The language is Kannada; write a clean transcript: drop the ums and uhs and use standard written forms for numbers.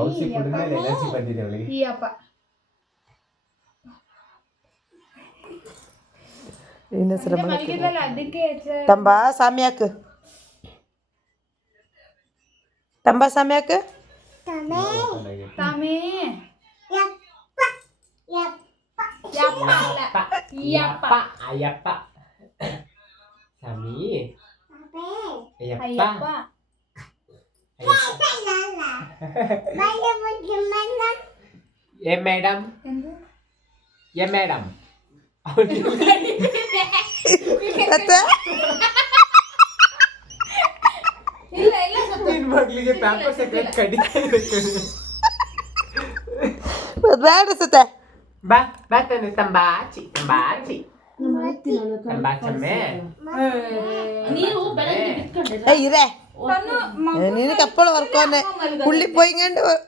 ಔಷಧಿ ಕುಡಿದ್ಮೇಲೆ ಎನರ್ಜಿ ಬಂದಿದೆ ಅವಳಿಗೆ. ಈ ಅಪ್ಪ ಅದಕ್ಕೆ ತಂಬಾ ಸಾಮ್ಯಾಕ ತಂಬಾ ಸಾಮ್ಯಾಕ ತಾಮೇ ಅಯ್ಯಪ್ಪ ಅಯ್ಯಪ್ಪ ಸ್ವಾಮಿ ಅಯ್ಯಪ್ಪ ಏ ಮೇಡಮ್ ಏ ಮೇಡಮ್ ನಿನ್ ಮಗಳಿಗೆ ಪ್ಯಾಂಪರ್ಸ್ ಕಡಿತಾ ಬೇಡ ಸತೆ ಬಾ ಬಾ ತಾನೆ ತಂಬಾಚಿ ತಂಬಾಚಿ ತಂಬಾಚಮ್ಮೆ ಇರೇ ನೀನು ಕಪ್ಪಳು ಹೊರ್ಕೋನೆ ಹುಳ್ಳಿ ಪೊಯ್ಕೊಂಡು